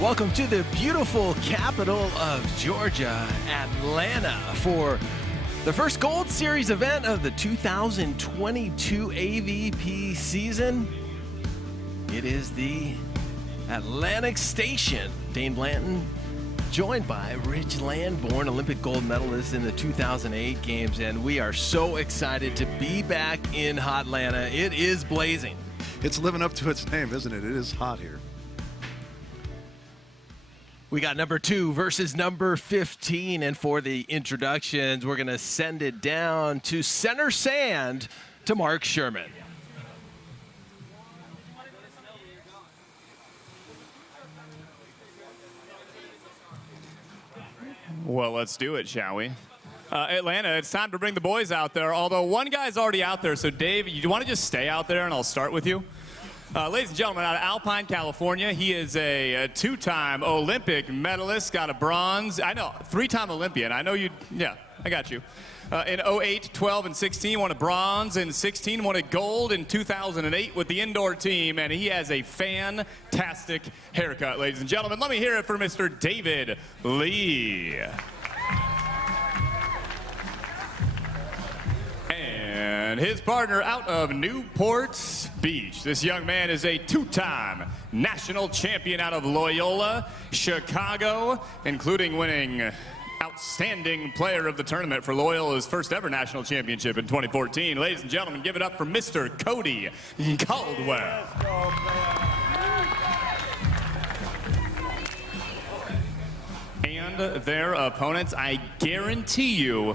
Welcome to the beautiful capital of Georgia, Atlanta, for the first Gold Series event of the 2022 AVP season. It is the Atlantic Station. Dane Blanton, joined by Rich Landborn, Olympic gold medalist in the 2008 games, and we are so excited to be back in Hotlanta. It is blazing. It's living up to its name, isn't it? It is hot here. We got number 2 versus number 15, and for the introductions, we're going to send it down to center sand to Mark Sherman. Well, let's do it, shall we? Atlanta, it's time to bring the boys out there, although one guy's already out there. So, Dave, you want to just stay out there, and I'll start with you? Ladies and gentlemen, out of Alpine, California, he is a two-time Olympic medalist, got a bronze. I know, 3-time Olympian. I know you, yeah, I got you. In 08, 12, and 16, won a bronze. In 16, won a gold in 2008 with the indoor team, and he has a fantastic haircut, ladies and gentlemen. Let me hear it for Mr. David Lee. And his partner out of Newport Beach. This young man is a 2-time national champion out of Loyola, Chicago, including winning Outstanding Player of the Tournament for Loyola's first ever national championship in 2014. Ladies and gentlemen, give it up for Mr. Cody Caldwell. And their opponents, I guarantee you,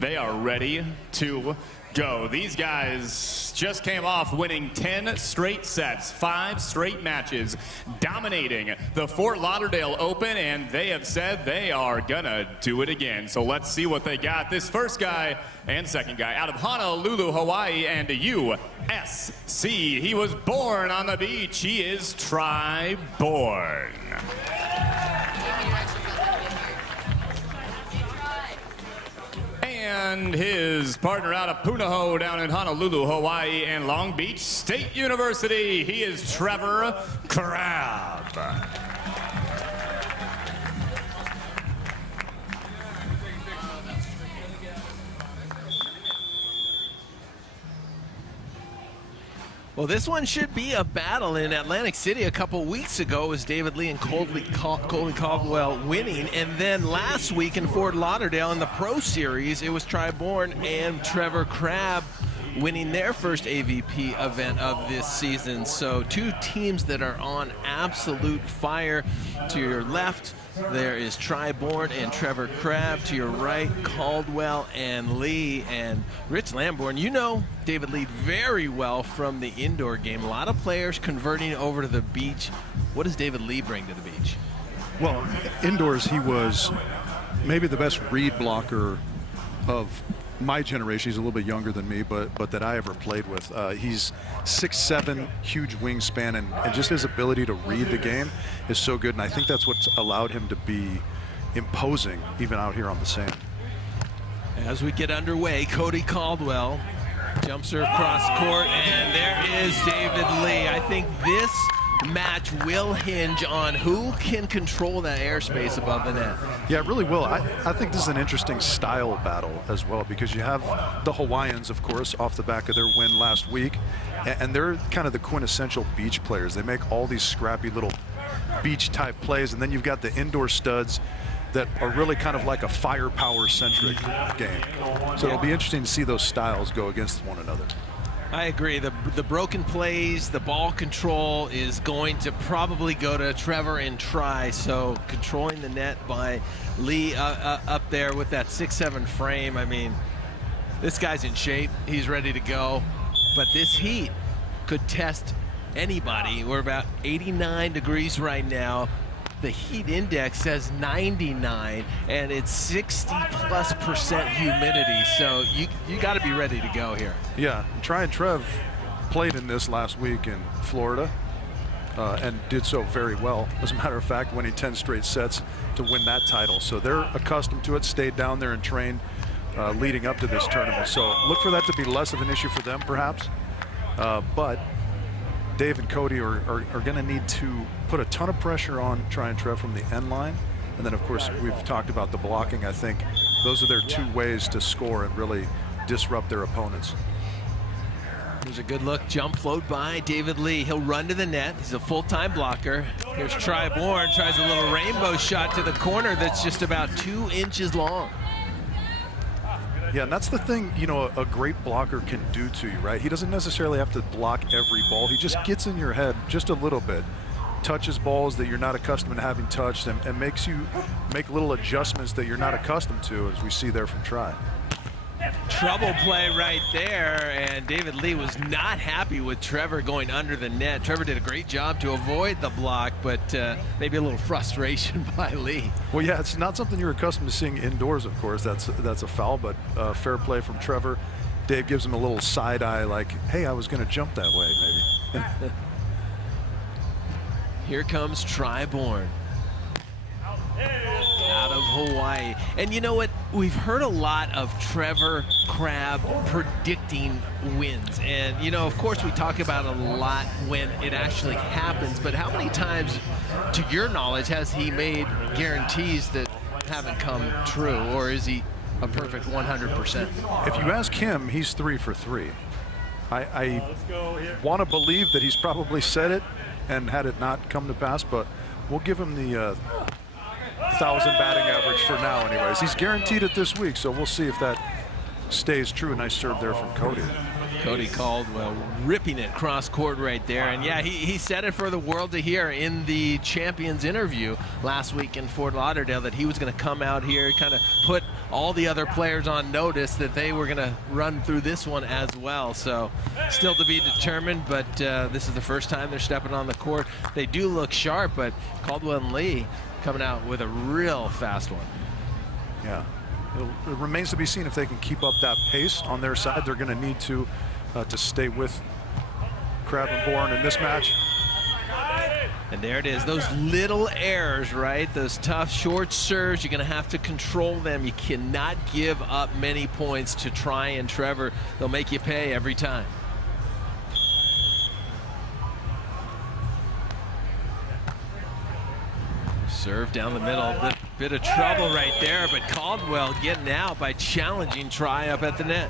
they are ready to go. These guys just came off winning 10 straight sets, 5 straight matches, dominating the Fort Lauderdale Open, and they have said they are gonna do it again. So let's see what they got. This first guy and second guy out of Honolulu, Hawaii, and USC. He was born on the beach. He is Bourne. And his partner out of Punahou down in Honolulu, Hawaii, and Long Beach State University, he is Crabb. Well, this one should be a battle. In Atlantic City a couple weeks ago, it was David Lee and Colby Caldwell winning, and then last week in Fort Lauderdale in the Pro Series, it was Bourne and Trevor Crabb winning their first AVP event of this season. So 2 teams that are on absolute fire. To your left, there is Bourne and Trevor Crabb. To your right, Caldwell and Lee. And Rich Landborn, you know David Lee very well from the indoor game. A lot of players converting over to the beach. What does David Lee bring to the beach? Well, indoors he was maybe the best read blocker of my generation. He's a little bit younger than me, but that I ever played with. He's 6'7", huge wingspan, and just his ability to read the game is so good, and I think that's what's allowed him to be imposing even out here on the sand. As we get underway, Cody Caldwell jump serve cross court, and there is David Lee. I think this match will hinge on who can control that airspace above the net. Yeah, it really will. I think this is an interesting style battle as well, because you have the Hawaiians, of course, off the back of their win last week, and they're kind of the quintessential beach players. They make all these scrappy little beach type plays, and then you've got the indoor studs that are really kind of like a firepower centric game. So it'll be interesting to see those styles go against one another. I agree. The broken plays, the ball control is going to probably go to Trevor and Try. So controlling the net by Lee up there with that 6'7" frame. I mean, this guy's in shape. He's ready to go. But this heat could test anybody. We're about 89 degrees right now. The heat index says 99, and it's 60+% humidity. So you got to be ready to go here. Yeah, Try and Trev played in this last week in Florida and did so very well. As a matter of fact, winning 10 straight sets to win that title. So they're accustomed to it, stayed down there and trained leading up to this tournament. So look for that to be less of an issue for them, perhaps. But Dave and Cody are going to need to put a ton of pressure on Tri and Trev from the end line. And then, of course, we've talked about the blocking. I think those are their two ways to score and really disrupt their opponents. Here's a good look, jump float by David Lee. He'll run to the net. He's a full-time blocker. Here's Bourne, tries a little rainbow shot to the corner that's just about 2 inches long. Yeah, and that's the thing, you know, a great blocker can do to you, right? He doesn't necessarily have to block every ball. He just gets in your head just a little bit, touches balls that you're not accustomed to having touched, and makes you make little adjustments that you're not accustomed to, as we see there from Tri. Trouble play right there, and David Lee was not happy with Trevor going under the net. Trevor did a great job to avoid the block, but maybe a little frustration by Lee. Well, yeah, it's not something you're accustomed to seeing indoors, of course. That's a foul, but fair play from Trevor. Dave gives him a little side eye like, hey, I was going to jump that way, maybe. Here comes Bourne. Out of Hawaii. And you know what? We've heard a lot of Trevor Crabb predicting wins. And, you know, of course, we talk about it a lot when it actually happens. But how many times, to your knowledge, has he made guarantees that haven't come true? Or is he a perfect 100%? If you ask him, he's 3 for 3. I want to believe that he's probably said it and had it not come to pass, but we'll give him the 1,000 batting average for now anyways. He's guaranteed it this week, so we'll see if that stays true. Nice serve there from Cody. Cody Caldwell ripping it cross court right there. And yeah, he said it for the world to hear in the champions interview last week in Fort Lauderdale that he was going to come out here, kind of put all the other players on notice that they were going to run through this one as well. So still to be determined, but this is the first time they're stepping on the court. They do look sharp, but Caldwell and Lee coming out with a real fast one. Yeah. It remains to be seen if they can keep up that pace on their side. They're going to need to stay with Crabb and Bourne in this match. And there it is, those little errors, right? Those tough short serves, you're going to have to control them. You cannot give up many points to Tri and Trevor. They'll make you pay every time. Serve down the middle, bit of trouble right there, but Caldwell getting out by challenging Tri up at the net.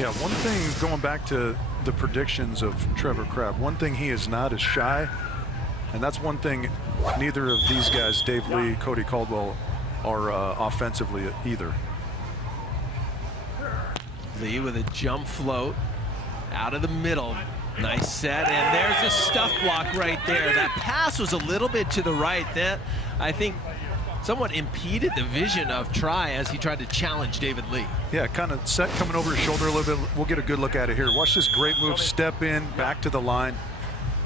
Yeah, one thing, going back to the predictions of Trevor Crabb, one thing he is not is shy, and that's one thing neither of these guys, Dave Lee, Cody Caldwell, are offensively either. Lee with a jump float out of the middle. Nice set, and there's a stuff block right there. That pass was a little bit to the right. That, I think, somewhat impeded the vision of Tri as he tried to challenge David Lee. Yeah, kind of set coming over his shoulder a little bit. We'll get a good look at it here. Watch this great move, step in, back to the line.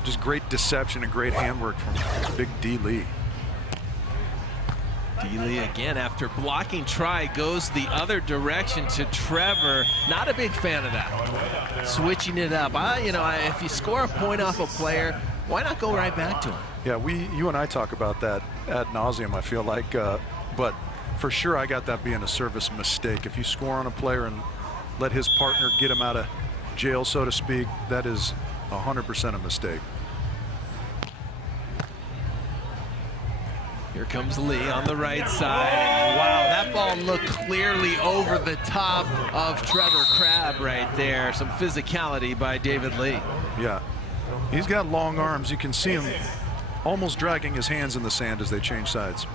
Just great deception and great handwork from Big D. Lee. D. Lee again, after blocking Tri, goes the other direction to Trevor. Not a big fan of that. Switching it up. If you score a point off a player, why not go right back to him? Yeah, you and I talk about that ad nauseum, I feel like. But for sure, I got that being a service mistake. If you score on a player and let his partner get him out of jail, so to speak, that is 100% a mistake. Here comes Lee on the right side. Wow, that ball looked clearly over the top of Trevor Crabb right there. Some physicality by David Lee. Yeah, he's got long arms. You can see him almost dragging his hands in the sand as they change sides.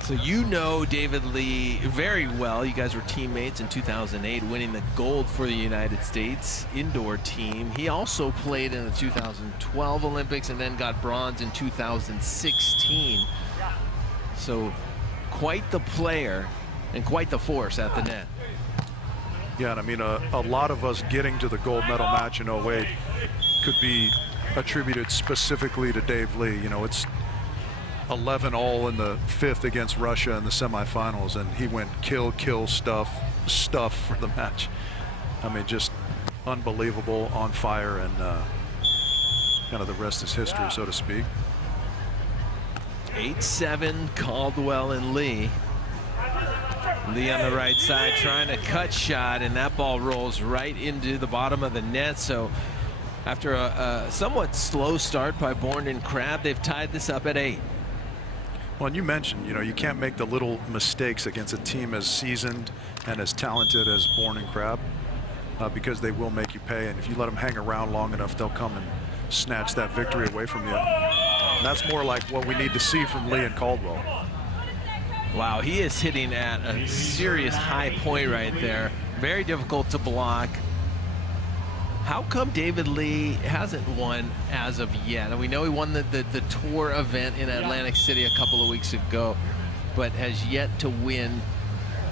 So you know David Lee very well. You guys were teammates in 2008, winning the gold for the United States indoor team. He also played in the 2012 Olympics and then got bronze in 2016. So quite the player and quite the force at the net. Yeah, and I mean, a lot of us getting to the gold medal match in 08 could be attributed specifically to Dave Lee. You know, it's 11 all in the 5th against Russia in the semifinals, and he went kill, stuff for the match. I mean, just unbelievable, on fire, and kind of the rest is history, so to speak. 8-7, Caldwell and Lee. Lee on the right side trying to cut shot, and that ball rolls right into the bottom of the net. So after a somewhat slow start by Bourne and Crabb, they've tied this up at 8. Well, and you mentioned, you can't make the little mistakes against a team as seasoned and as talented as Bourne and Crabb, because they will make you pay. And if you let them hang around long enough, they'll come and snatch that victory away from you. And that's more like what we need to see from Lee and Caldwell. Wow, he is hitting at a serious high point right there. Very difficult to block. How come David Lee hasn't won as of yet? And we know he won the tour event in Atlantic City a couple of weeks ago, but has yet to win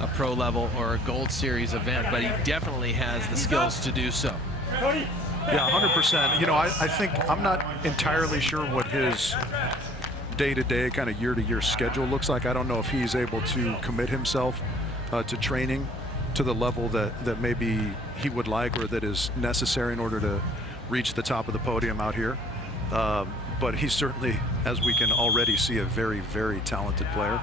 a pro level or a Gold Series event, but he definitely has the skills to do so. Yeah, 100%. I think I'm not entirely sure what his day-to-day, kind of year-to-year schedule looks like. I don't know if he's able to commit himself to training to the level that maybe he would like or that is necessary in order to reach the top of the podium out here. But he's certainly, as we can already see, a very, very talented player.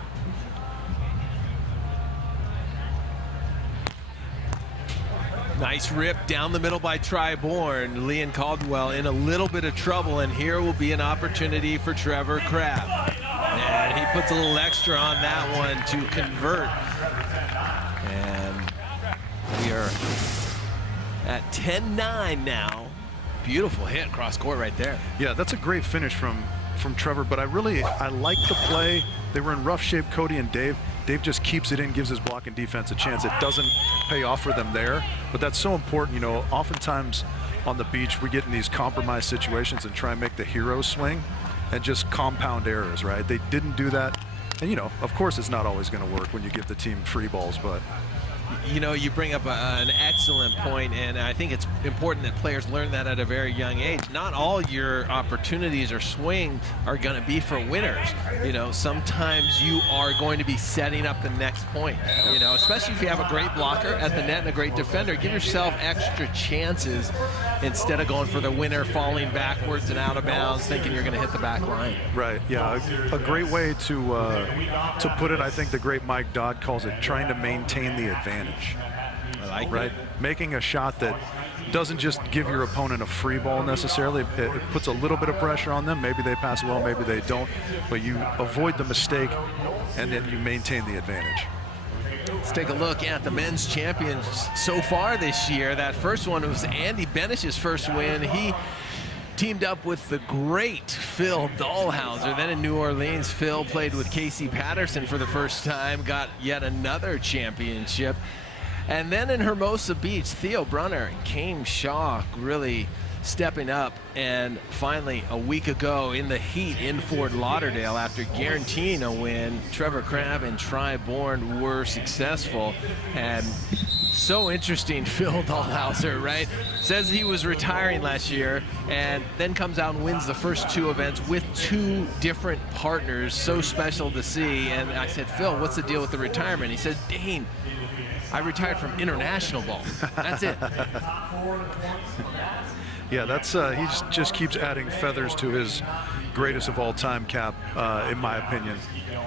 Nice rip down the middle by Bourne. Lee and Caldwell in a little bit of trouble, and here will be an opportunity for Trevor Crabb. And he puts a little extra on that one to convert. And we are at 10-9 now. Beautiful hit cross court right there. Yeah, that's a great finish from Trevor, but I like the play. They were in rough shape, Cody and Dave. Dave just keeps it in, gives his block and defense a chance. It doesn't pay off for them there, but that's so important. Oftentimes on the beach we get in these compromised situations and try and make the hero swing and just compound errors, right? They didn't do that. And of course it's not always going to work when you give the team free balls, but you bring up an excellent point, and I think it's important that players learn that at a very young age. Not all your opportunities or swing are going to be for winners. Sometimes you are going to be setting up the next point, especially if you have a great blocker at the net and a great defender. Give yourself extra chances instead of going for the winner, falling backwards and out of bounds, thinking you're going to hit the back line. Right, yeah, a great way to put it. I think the great Mike Dodd calls it trying to maintain the advantage. I like right? Making a shot that doesn't just give your opponent a free ball necessarily. It puts a little bit of pressure on them. Maybe they pass well, maybe they don't. But you avoid the mistake, and then you maintain the advantage. Let's take a look at the men's champions so far this year. That first one was Andy Benish's first win. He teamed up with the great Phil Dahlhauser. Then in New Orleans, Phil played with Casey Patterson for the first time, got yet another championship. And then in Hermosa Beach, Theo Brunner and Kame Shaw really stepping up. And finally, a week ago in the heat in Fort Lauderdale, after guaranteeing a win, Trevor Crabb and Bourne were successful. And so interesting, Phil Dahlhauser, right? Says he was retiring last year and then comes out and wins the first 2 events with 2 different partners. So special to see. And I said, Phil, what's the deal with the retirement? He said, Dane, I retired from international ball. That's it. Yeah, that's he just keeps adding feathers to his greatest of all time cap, in my opinion,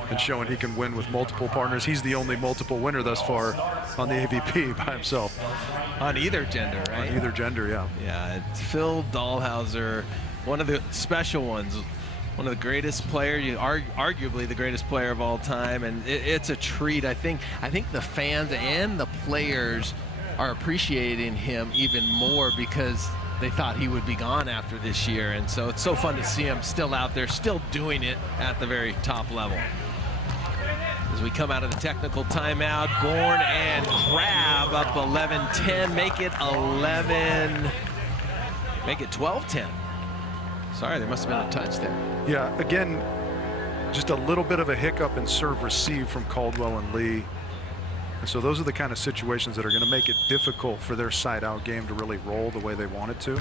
and showing he can win with multiple partners. He's the only multiple winner thus far on the AVP by himself. On either gender, right? On either gender, yeah. Yeah, it's Phil Dahlhauser, one of the special ones. One of the greatest players, arguably the greatest player of all time, and it's a treat. I think the fans and the players are appreciating him even more because they thought he would be gone after this year, and so it's so fun to see him still out there, still doing it at the very top level. As we come out of the technical timeout, Bourne and Crabb up 11-10, make it 12-10. Sorry, there must have been a touch there. Yeah, again, just a little bit of a hiccup in serve receive from Caldwell and Lee. And so those are the kind of situations that are going to make it difficult for their side-out game to really roll the way they want it to.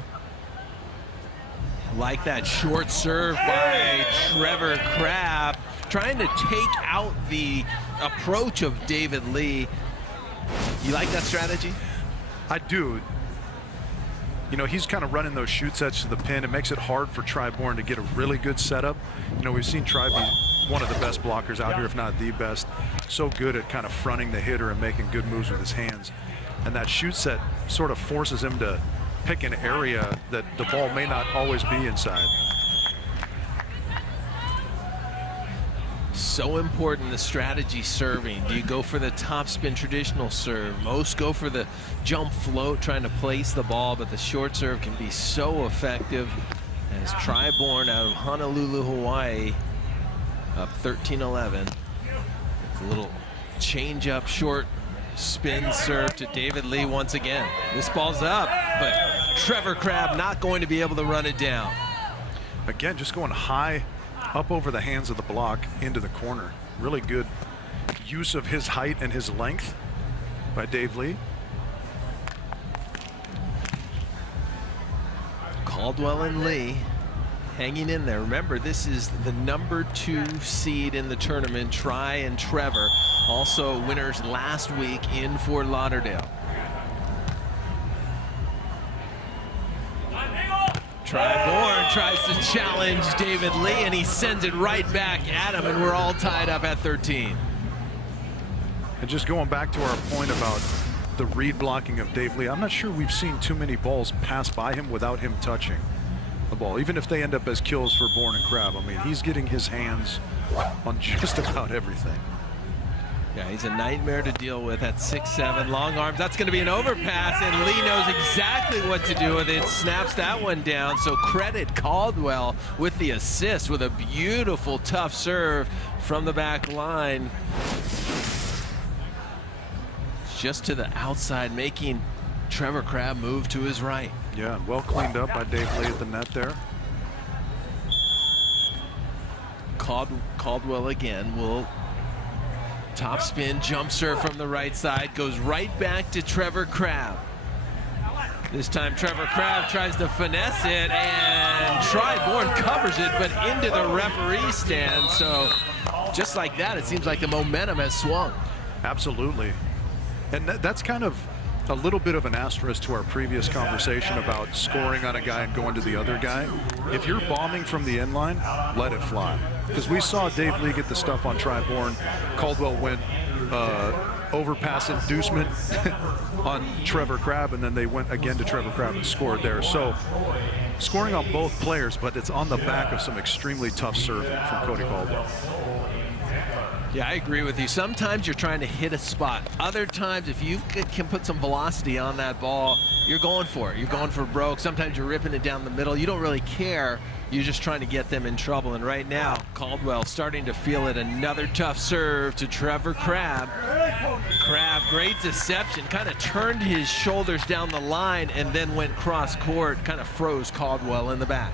Like that short serve by Trevor Crabb, trying to take out the approach of David Lee. You like that strategy? I do. He's kind of running those shoot sets to the pin. It makes it hard for Bourne to get a really good setup. We've seen one of the best blockers out here, if not the best. So good at kind of fronting the hitter and making good moves with his hands. And that shoot set sort of forces him to pick an area that the ball may not always be inside. So important, the strategy serving. Do you go for the topspin traditional serve? Most go for the jump float, trying to place the ball, but the short serve can be so effective. As Bourne out of Honolulu, Hawaii, up 13-11. A little change up short spin serve to David Lee once again. This ball's up, but Trevor Crabb not going to be able to run it down. Again, just going high up over the hands of the block into the corner. Really good use of his height and his length by Dave Lee. Caldwell and Lee hanging in there. Remember, this is the #2 seed in the tournament, Tri and Trevor. Also winners last week in Fort Lauderdale. Bourne tries to challenge David Lee, and he sends it right back at him, and we're all tied up at 13. And just going back to our point about the read blocking of Dave Lee, I'm not sure we've seen too many balls pass by him without him touching the ball, even if they end up as kills for Bourne and Crabb. I mean, he's getting his hands on just about everything. Yeah, he's a nightmare to deal with at 6'7", long arms. That's going to be an overpass, and Lee knows exactly what to do with it. Snaps that one down, so credit Caldwell with the assist with a beautiful, tough serve from the back line. Just to the outside, making Trevor Crabb move to his right. Yeah, well cleaned up by Dave Lee at the net there. Caldwell again will top spin, jump serve from the right side, goes right back to Trevor Crabb. This time Trevor Crabb tries to finesse it, and Bourne covers it, but into the referee stand. So just like that, it seems like the momentum has swung. Absolutely. And that's kind of a little bit of an asterisk to our previous conversation about scoring on a guy and going to the other guy. If you're bombing from the end line, let it fly. Because we saw Dave Lee get the stuff on Bourne. Caldwell went overpass inducement on Trevor Crabb, and then they went again to Trevor Crabb and scored there. So scoring on both players, but it's on the back of some extremely tough serving from Cody Caldwell. Yeah, I agree with you. Sometimes you're trying to hit a spot. Other times, if you can put some velocity on that ball, you're going for it. You're going for broke. Sometimes you're ripping it down the middle. You don't really care. You're just trying to get them in trouble. And right now, Caldwell starting to feel it. Another tough serve to Trevor Crabb. Crabb, great deception. Kind of turned his shoulders down the line and then went cross court. Kind of froze Caldwell in the back.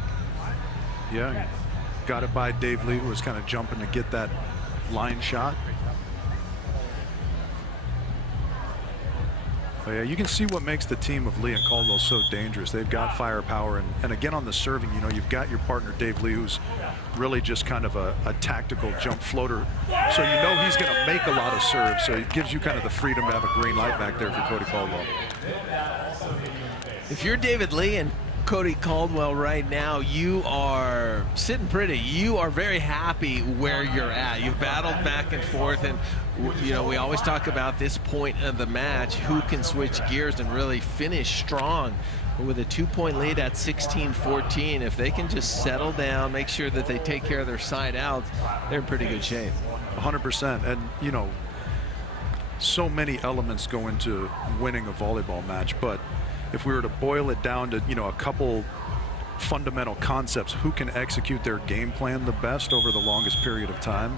Yeah, got it by Dave Lee, who was kind of jumping to get that line shot. But yeah, you can see what makes the team of Lee and Caldwell so dangerous. They've got firepower, and again on the serving, you know, you've got your partner Dave Lee, who's really just kind of a tactical jump floater. So you know he's going to make a lot of serves. So it gives you kind of the freedom to have a green light back there for Cody Caldwell. If you're David Lee and Cody Caldwell right now, you are sitting pretty. You are very happy where you're at. You've battled back and forth, and you know, we always talk about this point of the match, who can switch gears and really finish strong. But with a 2-point lead at 16-14, if they can just settle down, make sure that they take care of their side out, they're in pretty good shape. 100%. And you know, so many elements go into winning a volleyball match, but if we were to boil it down to, you know, a couple fundamental concepts, who can execute their game plan the best over the longest period of time,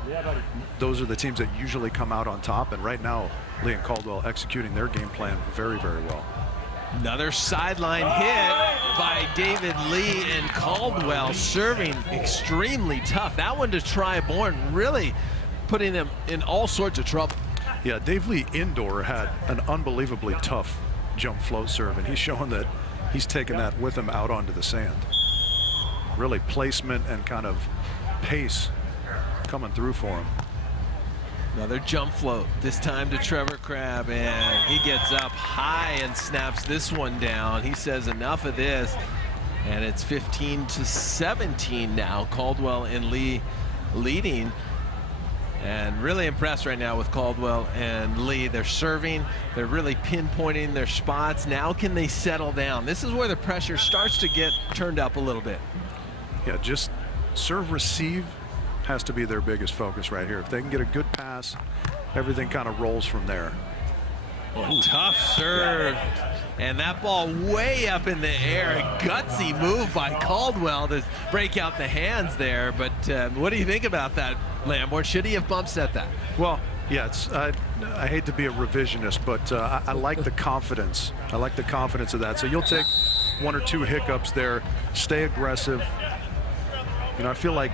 those are the teams that usually come out on top. And right now, Lee and Caldwell executing their game plan very, very well. Another sideline hit by David Lee, and Caldwell serving extremely tough. That one to Bourne, really putting them in all sorts of trouble. Yeah, Dave Lee indoor had an unbelievably tough jump float serve, and he's showing that he's taken that with him out onto the sand. Really placement and kind of pace coming through for him. Another jump float, this time to Trevor Crabb, and he gets up high and snaps this one down. He says enough of this, and it's 15-17 now. Caldwell and Lee leading. And really impressed right now with Caldwell and Lee. They're serving. They're really pinpointing their spots. Now can they settle down? This is where the pressure starts to get turned up a little bit. Yeah, just serve receive has to be their biggest focus right here. If they can get a good pass, everything kind of rolls from there. Ooh, tough serve. And that ball way up in the air. A gutsy move by Caldwell to break out the hands there. But what do you think about that, Lamborn? Should he have bump set that? Well, yeah, I hate to be a revisionist, but I like the confidence. I like the confidence of that. So you'll take 1 or 2 hiccups there, stay aggressive. You know, I feel like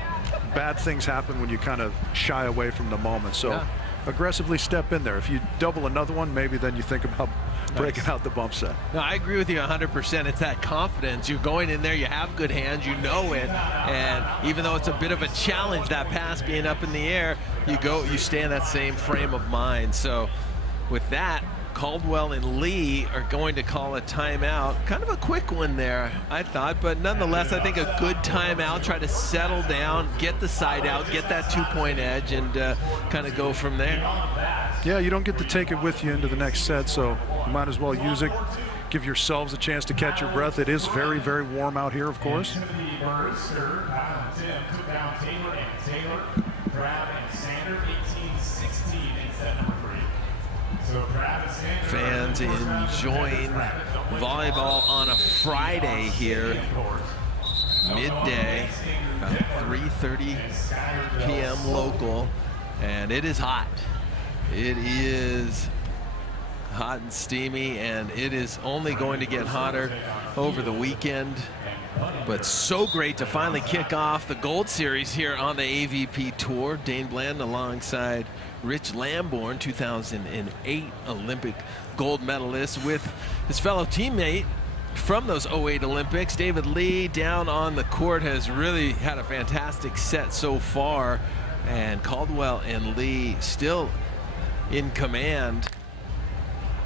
bad things happen when you kind of shy away from the moment. So yeah, aggressively step in there. If you double another one, maybe then you think about breaking out the bump set. No, I agree with you 100%. It's that confidence. You're going in there, you have good hands, you know it, and even though it's a bit of a challenge, that pass being up in the air, you stay in that same frame of mind. So with that, Caldwell and Lee are going to call a timeout. Kind of a quick one there, I thought, but nonetheless, I think a good timeout. Try to settle down, get the side out, get that 2-point edge, and kind of go from there. Yeah, you don't get to take it with you into the next set, so you might as well use it. Give yourselves a chance to catch your breath. It is very, very warm out here, of course. Fans enjoying volleyball on a Friday here, midday, about 3:30 p.m. local, and it is hot. It is hot and steamy, and it is only going to get hotter over the weekend. But so great to finally kick off the Gold Series here on the AVP Tour. Dane Bland alongside Rich Lamborn, 2008 Olympic gold medalist, with his fellow teammate from those 08 Olympics, David Lee, down on the court, has really had a fantastic set so far. And Caldwell and Lee still in command.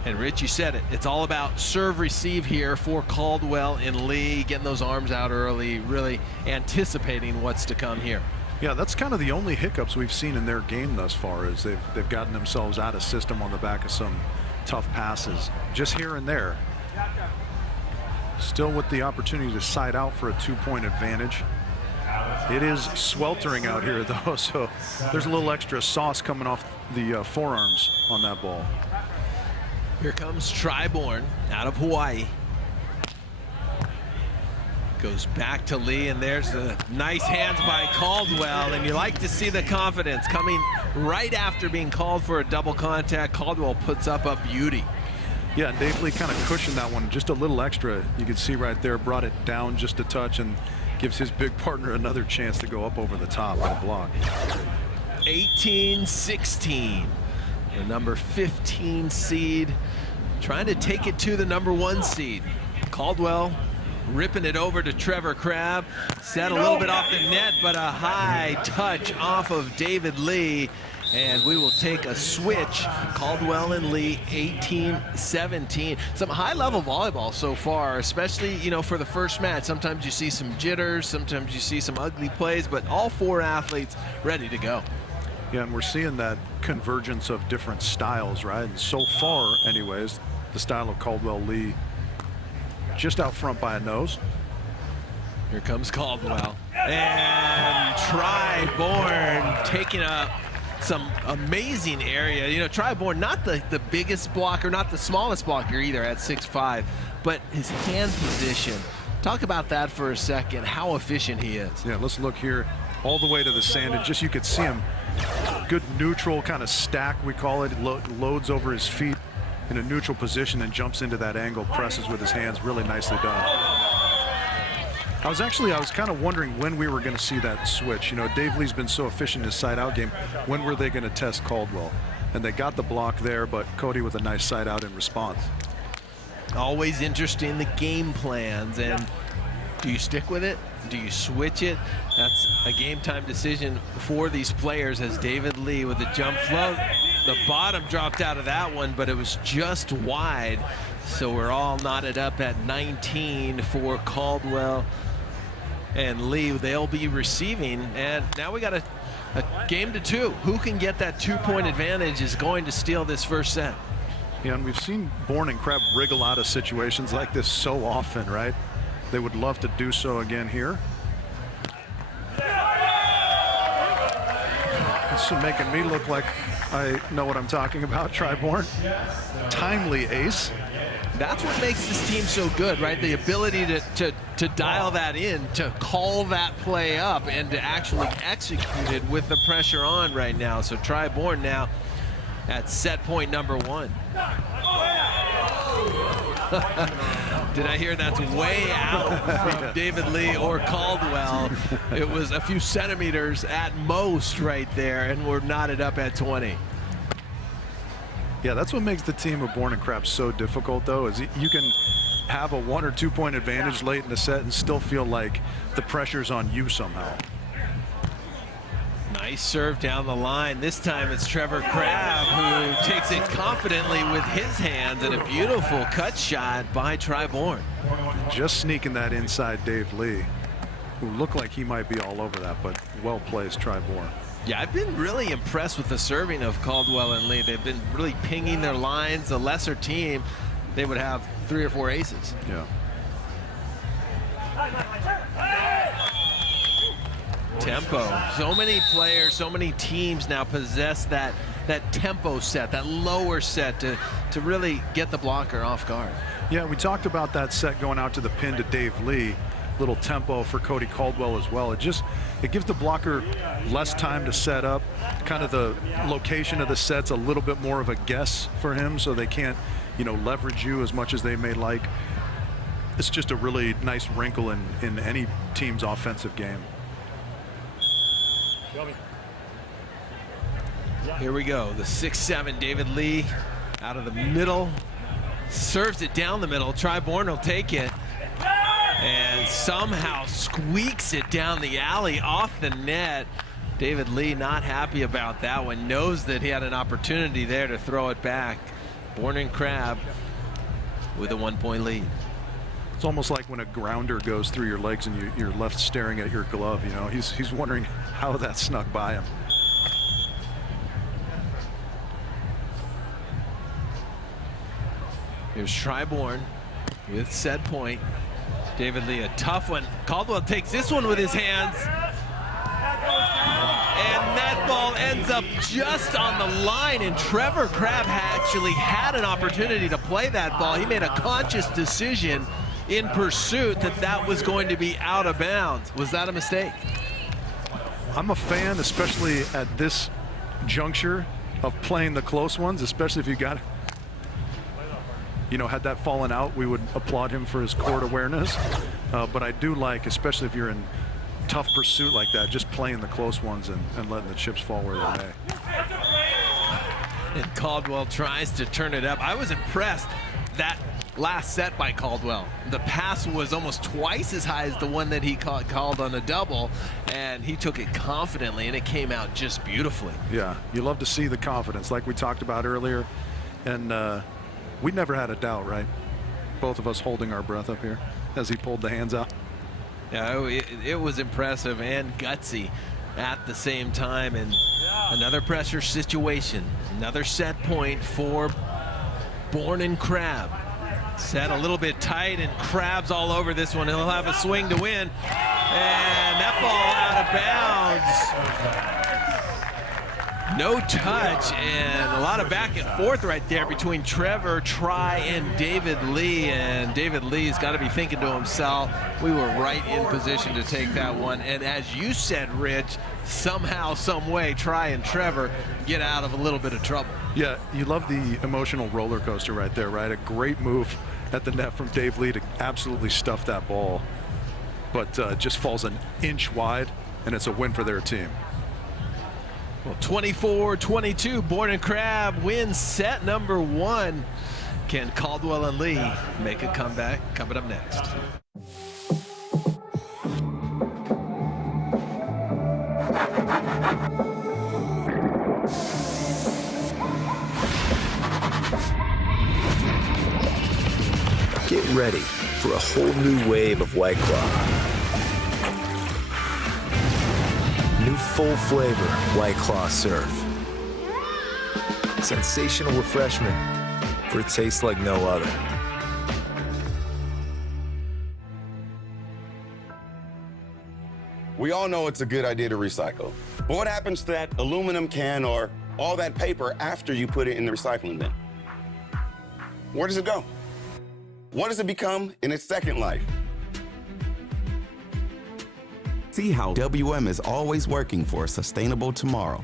And Rich, you said it, it's all about serve receive here for Caldwell and Lee, getting those arms out early, really anticipating what's to come here. Yeah, that's kind of the only hiccups we've seen in their game thus far, is they've gotten themselves out of system on the back of some tough passes, just here and there. Still with the opportunity to side out for a 2-point advantage. It is sweltering out here though, so there's a little extra sauce coming off the forearms on that ball. Here comes Bourne out of Hawaii. Goes back to Lee, and there's the nice hands by Caldwell, and you like to see the confidence coming right after being called for a double contact. Caldwell puts up a beauty. Yeah, and Dave Lee kind of cushioned that one just a little extra. You can see right there, brought it down just a touch and gives his big partner another chance to go up over the top with a block. 18-16. The number 15 seed trying to take it to the number 1 seed. Caldwell ripping it over to Trevor Crabb. Set a little bit off the net, but a high touch off of David Lee. And we will take a switch. Caldwell and Lee, 18-17. Some high-level volleyball so far, especially, you know, for the first match. Sometimes you see some jitters, sometimes you see some ugly plays, but all 4 athletes ready to go. Yeah, and we're seeing that convergence of different styles, right? And so far, anyways, the style of Caldwell-Lee just out front by a nose. Here comes Caldwell. And Bourne taking up some amazing area. You know, Bourne, not the biggest blocker, not the smallest blocker either at 6'5", but his hand position. Talk about that for a second, how efficient he is. Yeah, let's look here all the way to the sand, and just you could see him, good neutral kind of stack, we call it, loads over his feet in a neutral position and jumps into that angle, presses with his hands, really nicely done. I was kind of wondering when we were going to see that switch. You know, Dave Lee's been so efficient in his side-out game. When were they going to test Caldwell? And they got the block there, but Cody with a nice side-out in response. Always interesting, the game plans, and do you stick with it? Do you switch it? That's a game-time decision for these players, as David Lee with a jump float. The bottom dropped out of that one, but it was just wide. So we're all knotted up at 19 for Caldwell and Lee. They'll be receiving, and now we got to a game to 2. Who can get that 2-point advantage is going to steal this first set. Yeah, and we've seen Bourne and Crabb wriggle out of situations like this so often, right? They would love to do so again here. This is making me look like I know what I'm talking about. Try Bourne. Timely ace. That's what makes this team so good, right? The ability to dial that in, to call that play up, and to actually execute it with the pressure on right now. So try Bourne now at set point number 1. Did I hear that's way out from David Lee or Caldwell? It was a few centimeters at most right there, and we're knotted up at 20. Yeah, that's what makes the team of Bourne and Crabb so difficult, though, is you can have a 1 or 2 point advantage late in the set and still feel like the pressure's on you somehow. Nice serve down the line. This time it's Trevor Crabb who takes it confidently with his hands, and a beautiful cut shot by Try Bourne. Just sneaking that inside Dave Lee, who looked like he might be all over that, but well placed Try Bourne. Yeah, I've been really impressed with the serving of Caldwell and Lee. They've been really pinging their lines. A lesser team, they would have 3 or 4 aces. Yeah. Tempo. So many players, so many teams now possess that tempo set, that lower set to really get the blocker off guard. Yeah, we talked about that set going out to the pin to Dave Lee. Little tempo for Cody Caldwell as well. It gives the blocker less time to set up. Kind of the location of the set's a little bit more of a guess for him, so they can't, leverage you as much as they may like. It's just a really nice wrinkle in any team's offensive game. Here we go. The 6'7" David Lee out of the middle. Serves it down the middle. Try Bourne will take it. And somehow squeaks it down the alley off the net. David Lee not happy about that one. Knows that he had an opportunity there to throw it back. Bourne and Crabb with a 1-point lead. It's almost like when a grounder goes through your legs and you're left staring at your glove. He's wondering how that snuck by him. Here's Try Bourne with set point. David Lee, a tough one. Caldwell takes this one with his hands. And that ball ends up just on the line, and Trevor Crabb actually had an opportunity to play that ball. He made a conscious decision in pursuit that was going to be out of bounds. Was that a mistake? I'm a fan, especially at this juncture, of playing the close ones, especially if you got had that fallen out, we would applaud him for his court awareness. But I do like, especially if you're in tough pursuit like that, just playing the close ones and letting the chips fall where they may. And Caldwell tries to turn it up. I was impressed that last set by Caldwell. The pass was almost twice as high as the one that he called on a double, and he took it confidently, and it came out just beautifully. Yeah, you love to see the confidence like we talked about earlier. And we never had a doubt, right? Both of us holding our breath up here as he pulled the hands out. Yeah, it was impressive and gutsy at the same time. And another pressure situation. Another set point for Bourne and Crabb. Set a little bit tight, and Crabb's all over this one. He'll have a swing to win. And that ball out of bounds. No touch, and a lot of back and forth right there between Trevor, Try, and David Lee. And David Lee's got to be thinking to himself, we were right in position to take that one. And as you said, Rich, somehow, some way, Try and Trevor get out of a little bit of trouble. Yeah, you love the emotional roller coaster right there, right? A great move at the net from Dave Lee to absolutely stuff that ball, but just falls an inch wide, and it's a win for their team. Well, 24-22, Bourne and Crabb wins set number 1. Can Caldwell and Lee make a comeback? Coming up next. Get ready for a whole new wave of White Claw. New full flavor White Claw Surf. Sensational refreshment for a taste like no other. We all know it's a good idea to recycle. But what happens to that aluminum can or all that paper after you put it in the recycling bin? Where does it go? What does it become in its second life? See how WM is always working for a sustainable tomorrow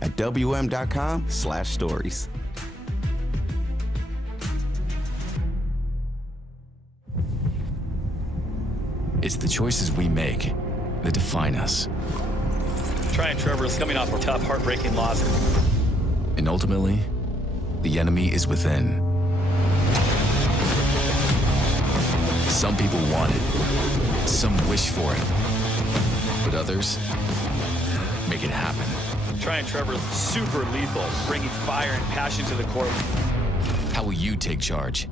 at WM.com/stories. It's the choices we make that define us. Tryon Trevor is coming off a tough, heartbreaking loss. And ultimately, the enemy is within. Some people want it. Some wish for it. But others make it happen. Tryon Trevor is super lethal, bringing fire and passion to the court. How will you take charge?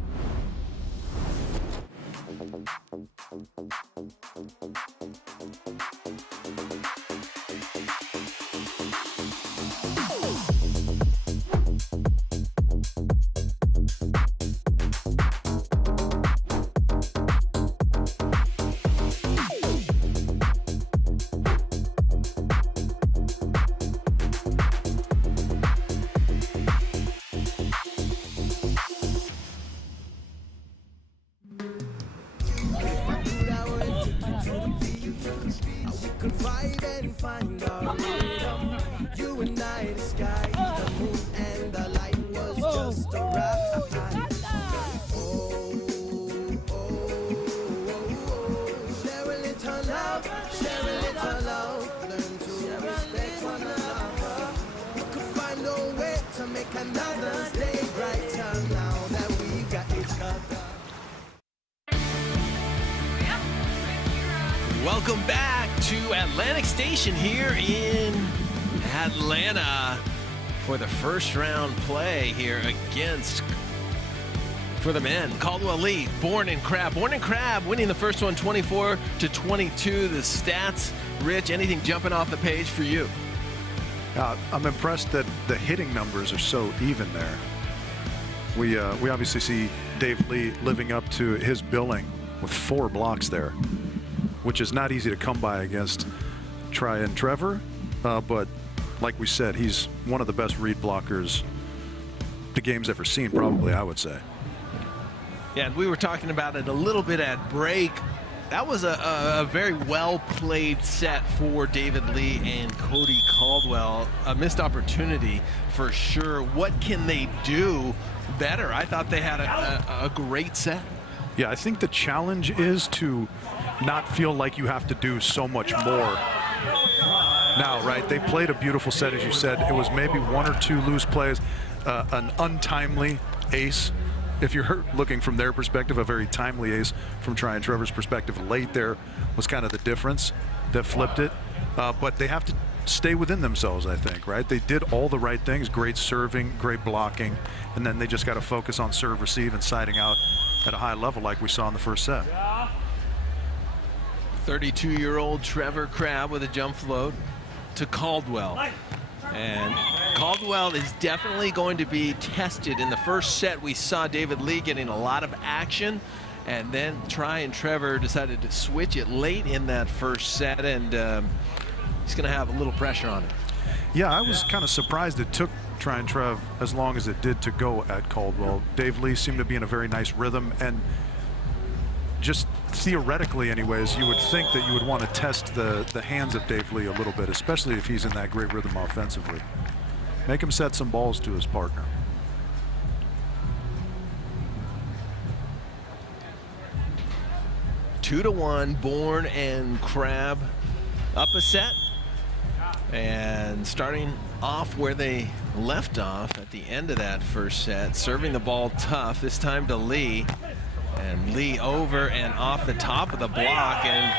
Welcome back to Atlantic Station here in Atlanta for the first round play here against, for the men, Caldwell Lee, Bourne and Crabb. Bourne and Crabb winning the first one 24-22. The stats, Rich, anything jumping off the page for you? I'm impressed that the hitting numbers are so even there. We obviously see Dave Lee living up to his billing with 4 blocks there, which is not easy to come by against Tryon Trevor. But like we said, he's one of the best read blockers the game's ever seen, probably, I would say. Yeah, and we were talking about it a little bit at break. That was a very well-played set for David Lee and Cody Caldwell. A missed opportunity for sure. What can they do better? I thought they had a great set. Yeah, I think the challenge is to not feel like you have to do so much more now, right? They played a beautiful set, as you said. It was maybe 1 or 2 loose plays, an untimely ace. If you're looking from their perspective, a very timely ace from Tryon Trevor's perspective late there was kind of the difference that flipped it. But they have to stay within themselves, I think, right? They did all the right things, great serving, great blocking, and then they just got to focus on serve, receive, and siding out at a high level like we saw in the first set. 32-year-old Trevor Crabb with a jump float to Caldwell. And Caldwell is definitely going to be tested. In the first set, we saw David Lee getting a lot of action, and then Tryon Trevor decided to switch it late in that first set, and he's going to have a little pressure on him. Yeah, I was kind of surprised it took Tryon Trev as long as it did to go at Caldwell. Dave Lee seemed to be in a very nice rhythm, and just theoretically anyways, you would think that you would want to test the hands of Dave Lee a little bit, especially if he's in that great rhythm offensively. Make him set some balls to his partner. Two to one, Bourne and Crabb up a set. And starting off where they left off at the end of that first set, serving the ball tough, this time to Lee. And Lee over and off the top of the block, and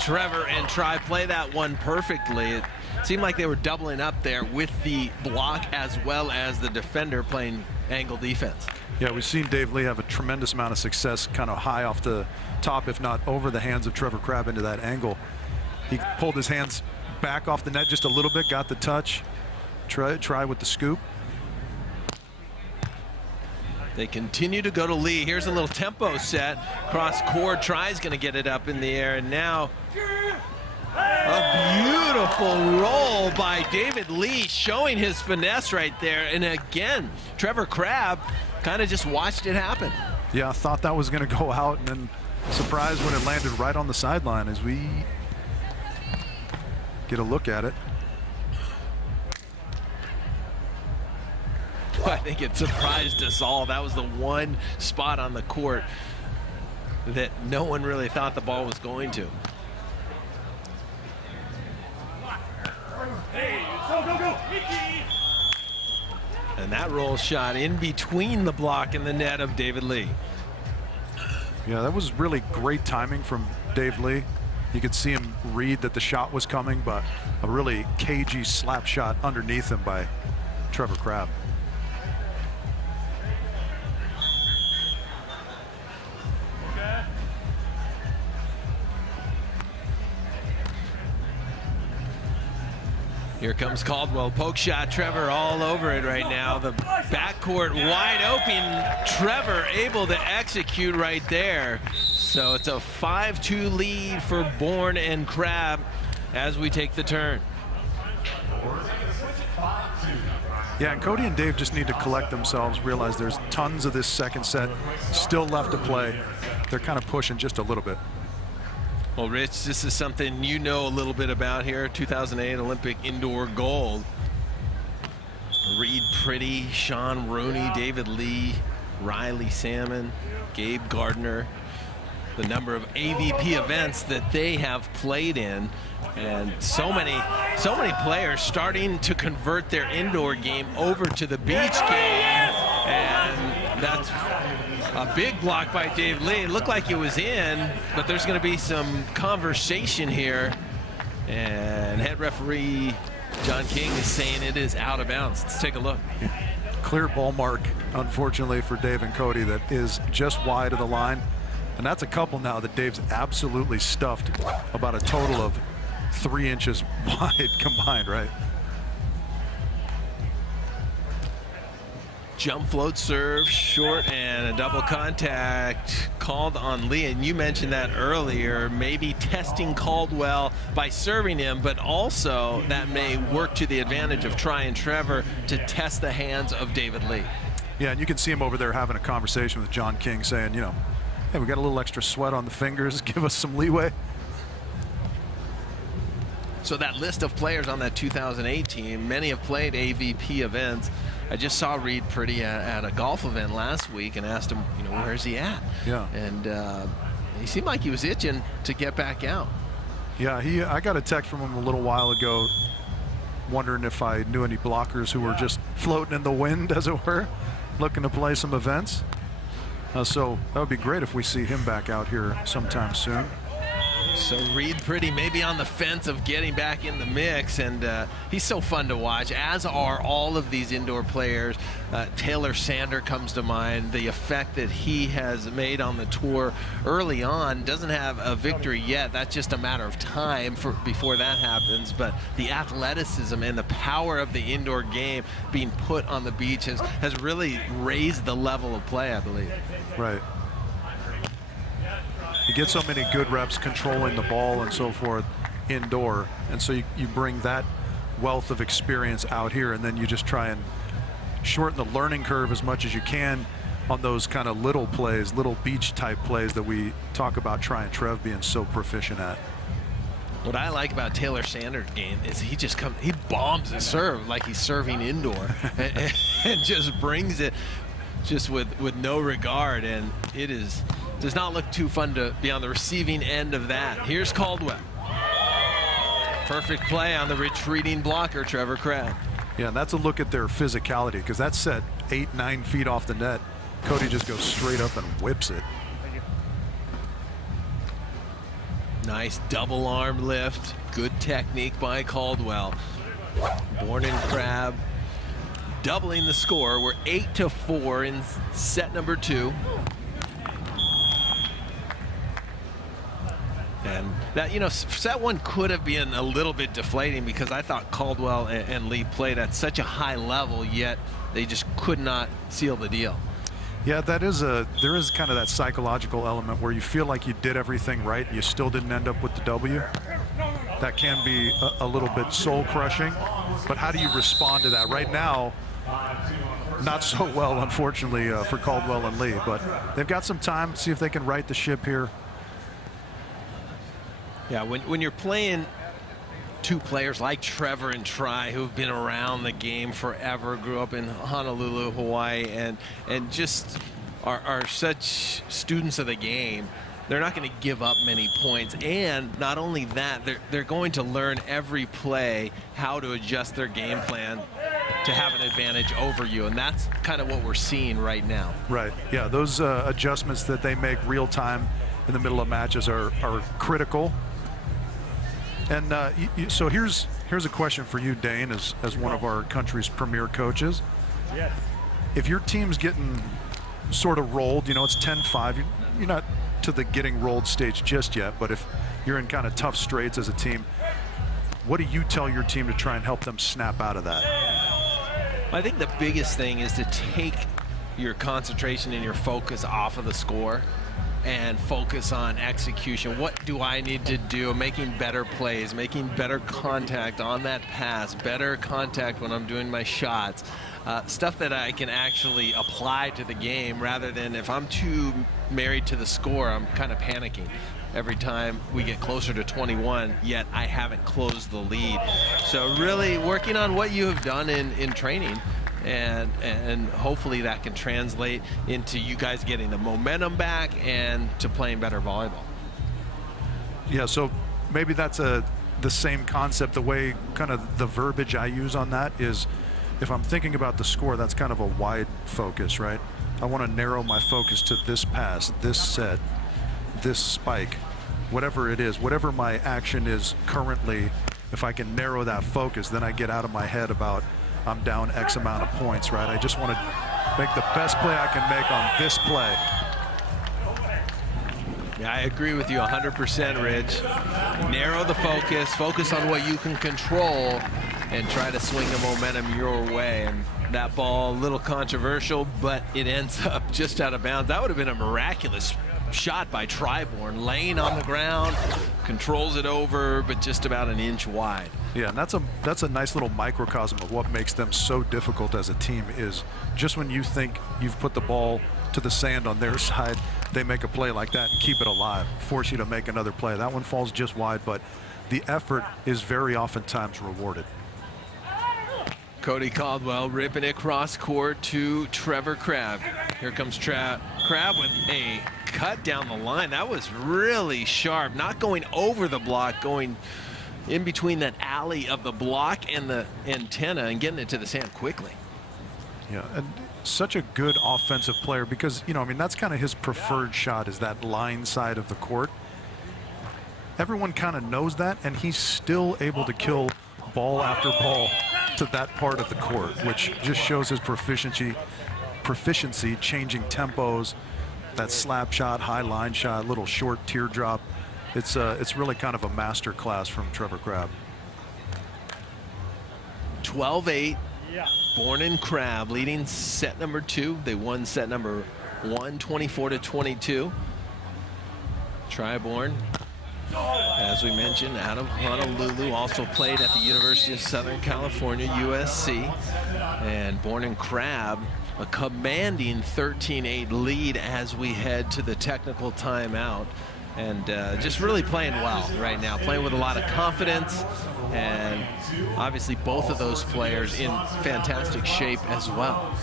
Trevor and Tri play that one perfectly. It seemed like they were doubling up there with the block as well as the defender playing angle defense. Yeah, we've seen Dave Lee have a tremendous amount of success kind of high off the top, if not over the hands of Trevor Crabb into that angle. He pulled his hands back off the net just a little bit, got the touch. Try with the scoop. They continue to go to Lee. Here's a little tempo set. Cross court, tries going to get it up in the air, and now a beautiful roll by David Lee, showing his finesse right there. And again, Trevor Crabb kind of just watched it happen. Yeah, I thought that was going to go out, and then surprised when it landed right on the sideline as we get a look at it. I think it surprised us all. That was the one spot on the court that no one really thought the ball was going to. And that roll shot in between the block and the net of David Lee. Yeah, that was really great timing from Dave Lee. You could see him read that the shot was coming, but a really cagey slap shot underneath him by Trevor Crabb. Here comes Caldwell, poke shot. Trevor all over it right now. The backcourt wide open. Trevor able to execute right there. So it's a 5-2 lead for Bourne and Crabb as we take the turn. Yeah, and Cody and Dave just need to collect themselves, realize there's tons of this second set still left to play. They're kind of pushing just a little bit. Well, Rich, this is something you know a little bit about here. 2008 Olympic indoor gold. Reed Pretty, Sean Rooney, David Lee, Riley Salmon, Gabe Gardner. The number of AVP events that they have played in, and so many players starting to convert their indoor game over to the beach game, and that's a big block by Dave Lee. It looked like it was in, but there's going to be some conversation here, and head referee John King is saying it is out of bounds. Let's take a look. Clear ball mark, unfortunately, for Dave and Cody, that is just wide of the line. And that's a couple now that Dave's absolutely stuffed, about a total of 3 inches wide combined, right? Jump float serve, short, and a double contact called on Lee. And you mentioned that earlier, maybe testing Caldwell by serving him, but also that may work to the advantage of Tryon Trevor to test the hands of David Lee. Yeah, and you can see him over there having a conversation with John King, saying, you know, hey, we got a little extra sweat on the fingers, give us some leeway. So that list of players on that 2008 team, many have played AVP events. I just saw Reed Pretty at a golf event last week and asked him, you know, where's he at? Yeah. And he seemed like he was itching to get back out. Yeah, I got a text from him a little while ago wondering if I knew any blockers who were just floating in the wind, as it were, looking to play some events. So that would be great if we see him back out here sometime soon. So Reed Pretty maybe on the fence of getting back in the mix, and he's so fun to watch, as are all of these indoor players. Taylor Sander comes to mind. The effect that he has made on the tour early on, doesn't have a victory yet. That's just a matter of time before that happens. But the athleticism and the power of the indoor game being put on the beach has really raised the level of play, I believe. Right. You get so many good reps controlling the ball and so forth indoor, and so you bring that wealth of experience out here, and then you just try and shorten the learning curve as much as you can on those kind of little plays, little beach type plays that we talk about Tryon Trev being so proficient at. What I like about Taylor Sanders' game is he bombs a serve like he's serving indoor and just brings it just with no regard, and it does not look too fun to be on the receiving end of that. Here's Caldwell. Perfect play on the retreating blocker, Trevor Crabb. Yeah, and that's a look at their physicality, because that's set 8-9 feet off the net. Cody just goes straight up and whips it. Nice double arm lift. Good technique by Caldwell. Bourne and Crabb doubling the score. We're 8-4 in set number 2. And that, set one could have been a little bit deflating because I thought Caldwell and Lee played at such a high level, yet they just could not seal the deal. Yeah, there is kind of that psychological element where you feel like you did everything right, you still didn't end up with the W. That can be a little bit soul-crushing, but how do you respond to that? Right now, not so well, unfortunately, for Caldwell and Lee, but they've got some time to see if they can right the ship here. Yeah, when you're playing two players like Trevor and Tri, who've been around the game forever, grew up in Honolulu, Hawaii, and just are such students of the game, they're not going to give up many points. And not only that, they're going to learn every play how to adjust their game plan to have an advantage over you, and that's kind of what we're seeing right now. Right, yeah, those adjustments that they make real time in the middle of matches are critical. And so here's a question for you, Dane, as one of our country's premier coaches. Yes. If your team's getting sort of rolled, it's 10-5, you're not to the getting rolled stage just yet, but if you're in kind of tough straits as a team, what do you tell your team to try and help them snap out of that? I think the biggest thing is to take your concentration and your focus off of the score and focus on execution. What do I need to do? Making better plays, making better contact on that pass, better contact when I'm doing my shots. Stuff that I can actually apply to the game rather than if I'm too married to the score, I'm kind of panicking every time we get closer to 21, yet I haven't closed the lead. So really working on what you have done in training, and hopefully that can translate into you guys getting the momentum back and to playing better volleyball. Yeah, so maybe that's the same concept. The way kind of the verbiage I use on that is, if I'm thinking about the score, that's kind of a wide focus, right? I want to narrow my focus to this pass, this set, this spike, whatever it is, whatever my action is currently. If I can narrow that focus, then I get out of my head about I'm down X amount of points, right? I just want to make the best play I can make on this play. Yeah, I agree with you 100%, Rich. Narrow the focus on what you can control, and try to swing the momentum your way. And that ball, a little controversial, but it ends up just out of bounds. That would have been a miraculous shot by Bourne, laying on the ground, controls it over, but just about an inch wide. Yeah, and that's a nice little microcosm of what makes them so difficult as a team, is just when you think you've put the ball to the sand on their side, they make a play like that and keep it alive, force you to make another play. That one falls just wide, but the effort is very oftentimes rewarded. Cody Caldwell ripping it cross court to Trevor Crabb. Here comes Crabb with a cut down the line. That was really sharp, not going over the block, going in between that alley of the block and the antenna and getting it to the sand quickly. Yeah, and such a good offensive player because, I mean, that's kind of his preferred shot, is that line side of the court. Everyone kind of knows that, and he's still able to kill ball after ball to that part of the court, which just shows his proficiency changing tempos, that slap shot, high line shot, little short teardrop. It's really kind of a master class from Trevor Crabb. 12-8. Bourne and Crabb leading set number 2. They won set number 1, 24-22. Bourne, as we mentioned, out of Honolulu, also played at the University of Southern California, USC. And Bourne and Crabb, a commanding 13-8 lead as we head to the technical timeout. And just really playing well right now, playing with a lot of confidence, and obviously both of those players in fantastic shape as well.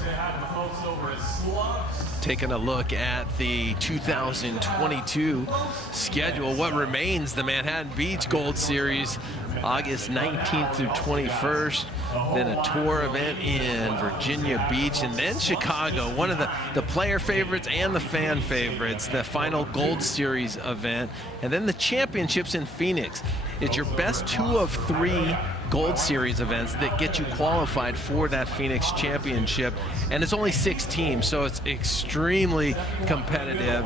Taking a look at the 2022 schedule, what remains the Manhattan Beach Gold Series, August 19th through 21st, then a tour event in Virginia Beach, and then Chicago, one of the player favorites and the fan favorites, the final Gold Series event, and then the championships in Phoenix. It's your best 2 of 3 Gold Series events that get you qualified for that Phoenix Championship. And it's only 6 teams, so it's extremely competitive.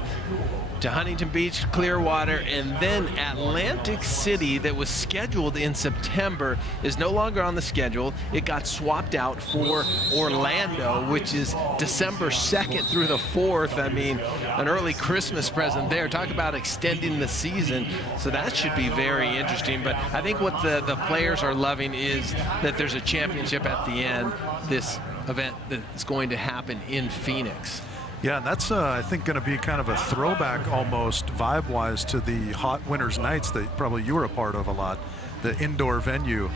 To Huntington Beach, Clearwater, and then Atlantic City, that was scheduled in September, is no longer on the schedule. It got swapped out for Orlando, which is December 2nd through the 4th. I mean, an early Christmas present there. Talk about extending the season. So that should be very interesting. But I think what the players are loving is that there's a championship at the end, this event that's going to happen in Phoenix. Yeah, and that's, I think, going to be kind of a throwback almost vibe-wise to the Hot Winners Nights that probably you were a part of a lot, the indoor venue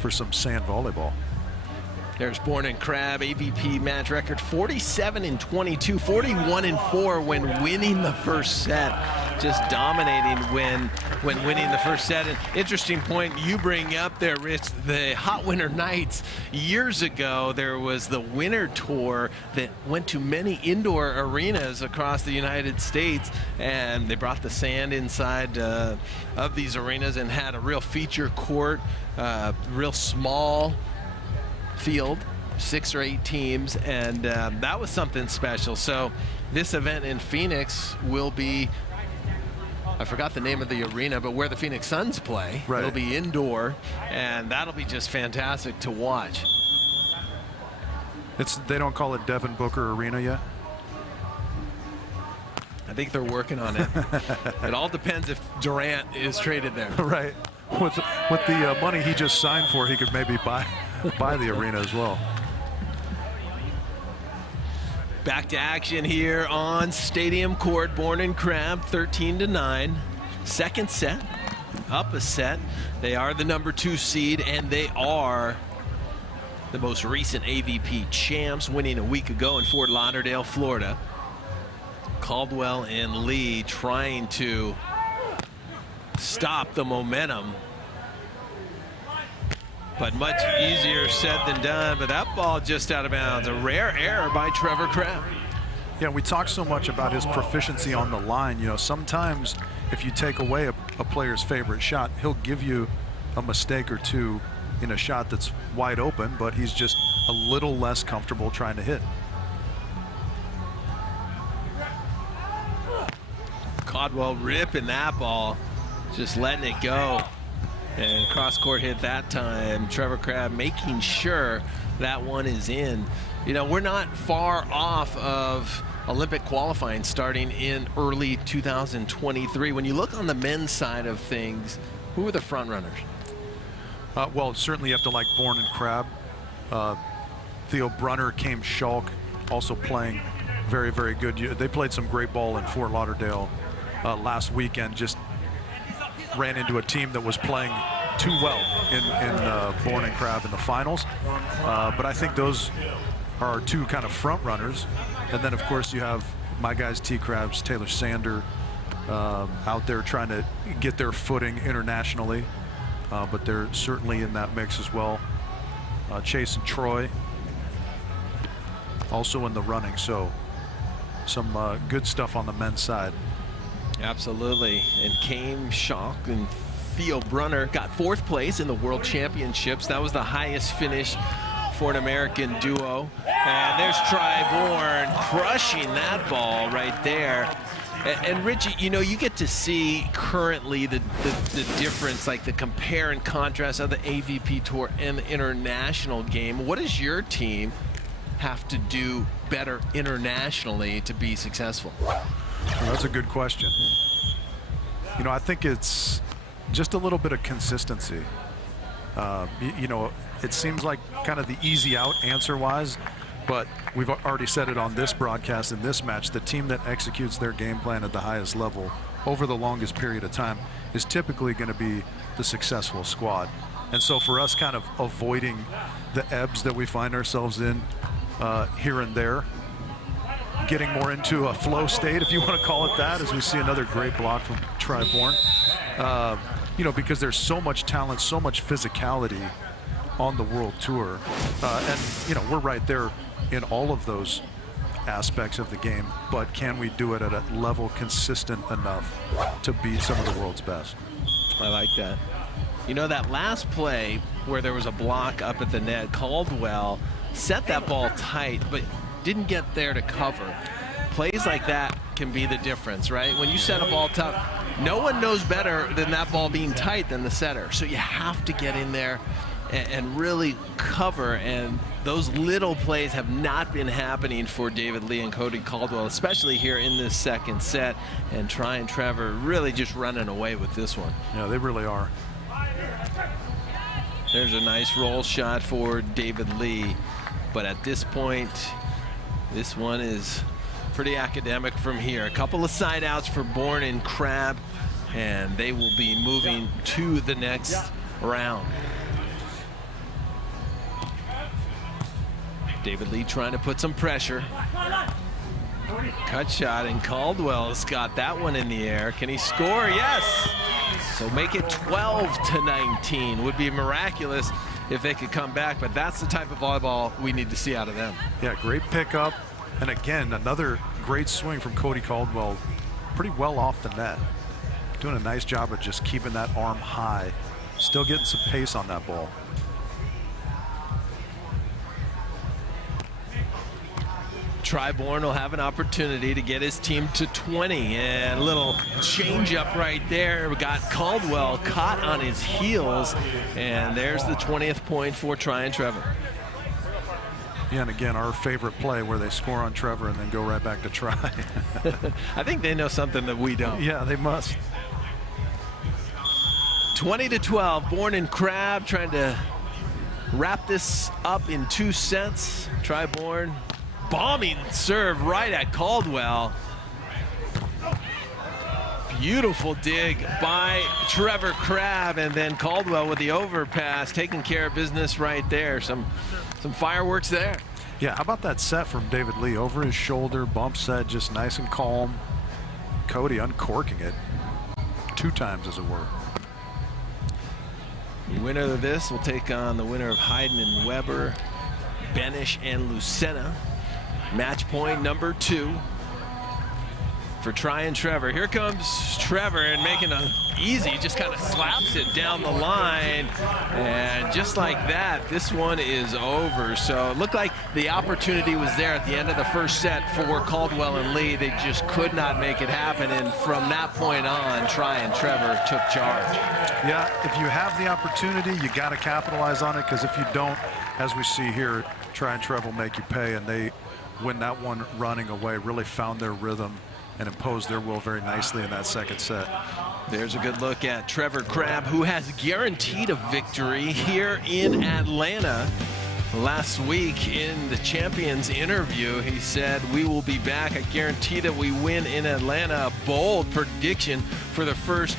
for some sand volleyball. There's Bourne and Crabb, AVP match record 47-22, 41-4 when winning the first set. Just dominating when winning the first set. An interesting point you bring up there, Rich, the Hot Winter Nights. Years ago, there was the Winter Tour that went to many indoor arenas across the United States, and they brought the sand inside of these arenas and had a real feature court, real small field, 6 or 8 teams, and that was something special. So this event in Phoenix will be, I forgot the name of the arena, but where the Phoenix Suns play. Right. It'll be indoor, and that'll be just fantastic to watch. They don't call it Devin Booker Arena yet? I think they're working on it. It all depends if Durant is traded there. Right. With the money he just signed for, he could maybe buy the arena as well. Back to action here on Stadium Court. Bourne and Crabb, 13-9. Second set, up a set. They are the number 2 seed, and they are the most recent AVP champs, winning a week ago in Fort Lauderdale, Florida. Caldwell and Lee trying to stop the momentum, but much easier said than done. But that ball just out of bounds. A rare error by Trevor Crabb. Yeah, we talk so much about his proficiency on the line. You know, sometimes if you take away a player's favorite shot, he'll give you a mistake or two in a shot that's wide open, but he's just a little less comfortable trying to hit. Caldwell ripping that ball, just letting it go. And cross-court hit that time. Trevor Crabb making sure that one is in. You know, we're not far off of Olympic qualifying starting in early 2023. When you look on the men's side of things, who are the front runners? Well, certainly you have to like Bourne and Crabb. Theo Brunner, Kame Schalk, also playing very, very good. They played some great ball in Fort Lauderdale last weekend. Just ran into a team that was playing too well in Bourne and Crabb in the finals. But I think those are our 2 kind of front runners. And then, of course, you have my guys, T-Crabs, Taylor Sander, out there trying to get their footing internationally. But they're certainly in that mix as well. Chase and Troy also in the running. So some good stuff on the men's side. Absolutely. And Kame Schalk and Theo Brunner got 4th place in the World Championships. That was the highest finish for an American duo. And there's Bourne crushing that ball right there. And Richie, you know, you get to see currently the difference, like the compare and contrast of the AVP Tour and the international game. What does your team have to do better internationally to be successful? Well, that's a good question. You know, I think it's just a little bit of consistency. You know, it seems like kind of the easy out answer-wise, but we've already said it on this broadcast in this match, the team that executes their game plan at the highest level over the longest period of time is typically going to be the successful squad. And so for us kind of avoiding the ebbs that we find ourselves in here and there, getting more into a flow state, if you want to call it that, as we see another great block from Bourne. You know, because there's so much talent, so much physicality on the World Tour. And, you know, we're right there in all of those aspects of the game, but can we do it at a level consistent enough to beat some of the world's best? I like that. You know, that last play where there was a block up at the net. Caldwell set that ball tight, but didn't get there to cover. Plays like that can be the difference, right? When you set a ball tough, no one knows better than that ball being tight than the setter. So you have to get in there and really cover, and those little plays have not been happening for David Lee and Cody Caldwell, especially here in this second set. And Trevor really just running away with this one. Yeah, they really are. There's a nice roll shot for David Lee, but at this point, this one is pretty academic from here. A couple of side outs for Bourne and Crabb, and they will be moving to the next round. David Lee trying to put some pressure. Cut shot, and Caldwell's got that one in the air. Can he score? Yes! So make it 12-19. Would be miraculous if they could come back, but that's the type of volleyball we need to see out of them. Yeah, great pickup. And again, another great swing from Cody Caldwell. Pretty well off the net. Doing a nice job of just keeping that arm high. Still getting some pace on that ball. Bourne will have an opportunity to get his team to 20, and a little change up right there. We got Caldwell caught on his heels, and there's the 20th point for Trevor. Yeah, and again, our favorite play where they score on Trevor and then go right back to try. I think they know something that we don't. Yeah, they must. 20-12, Bourne and Crabb trying to wrap this up in 2 sets. Bourne. Bombing serve right at Caldwell. Beautiful dig by Trevor Crabb, and then Caldwell with the overpass, taking care of business right there. Some fireworks there. Yeah, how about that set from David Lee? Over his shoulder, bump set, just nice and calm. Cody uncorking it 2 times, as it were. The winner of this will take on the winner of Hayden and Weber, Benish and Lucena. Match point number 2 for Trevor. Here comes Trevor, and making it easy, just kind of slaps it down the line, and just like that, this one is over. So it looked like the opportunity was there at the end of the first set for Caldwell and Lee. They just could not make it happen, and from that point on, Trevor took charge. Yeah, if you have the opportunity, you got to capitalize on it, because if you don't, as we see here, Trevor will make you pay, and they win that one running away. Really found their rhythm and imposed their will very nicely in that second set. There's a good look at Trevor Crabb, who has guaranteed a victory here in Atlanta. Last week in the champions interview, he said, "We will be back. I guarantee that we win in Atlanta." A bold prediction for the first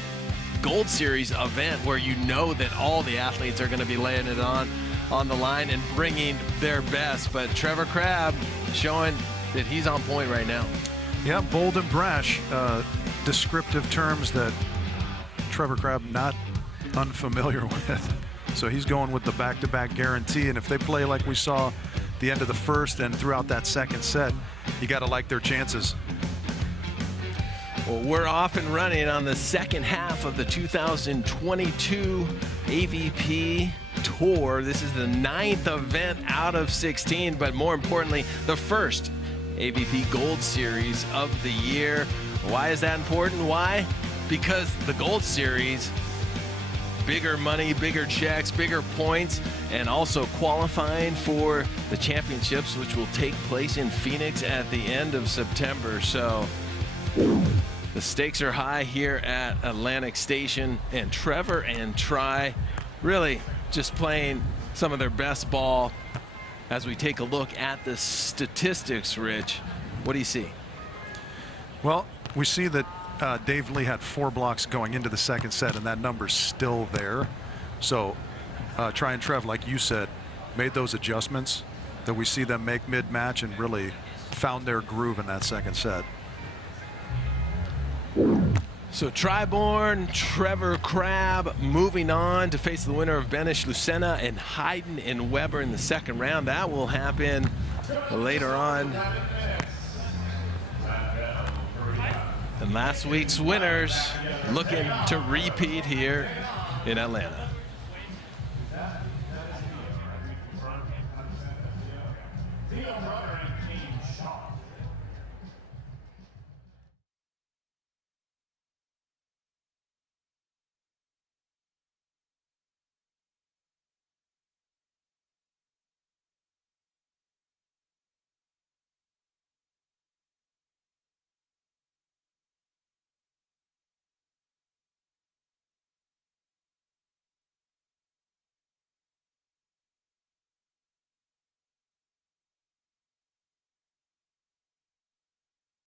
Gold Series event, where you know that all the athletes are going to be laying it on the line and bringing their best. But Trevor Crabb showing that he's on point right now. Yeah, bold and brash, descriptive terms that Trevor Crabb not unfamiliar with. So he's going with the back-to-back guarantee, and if they play like we saw the end of the first and throughout that second set, you got to like their chances. Well, we're off and running on the second half of the 2022 AVP Tour. This is the 9th event out of 16, but more importantly, the first AVP Gold Series of the year. Why is that important? Why? Because the Gold Series, bigger money, bigger checks, bigger points, and also qualifying for the championships, which will take place in Phoenix at the end of September. So the stakes are high here at Atlantic Station, and Trevor and really just playing some of their best ball. As we take a look at the statistics, Rich, what do you see? Well, we see that Dave Lee had 4 blocks going into the second set, and that number's still there. So Trev, like you said, made those adjustments that we see them make mid-match and really found their groove in that second set. So Bourne, Trevor Crabb moving on to face the winner of Benish, Lucena, and Hayden and Weber in the second round. That will happen later on. And last week's winners looking to repeat here in Atlanta.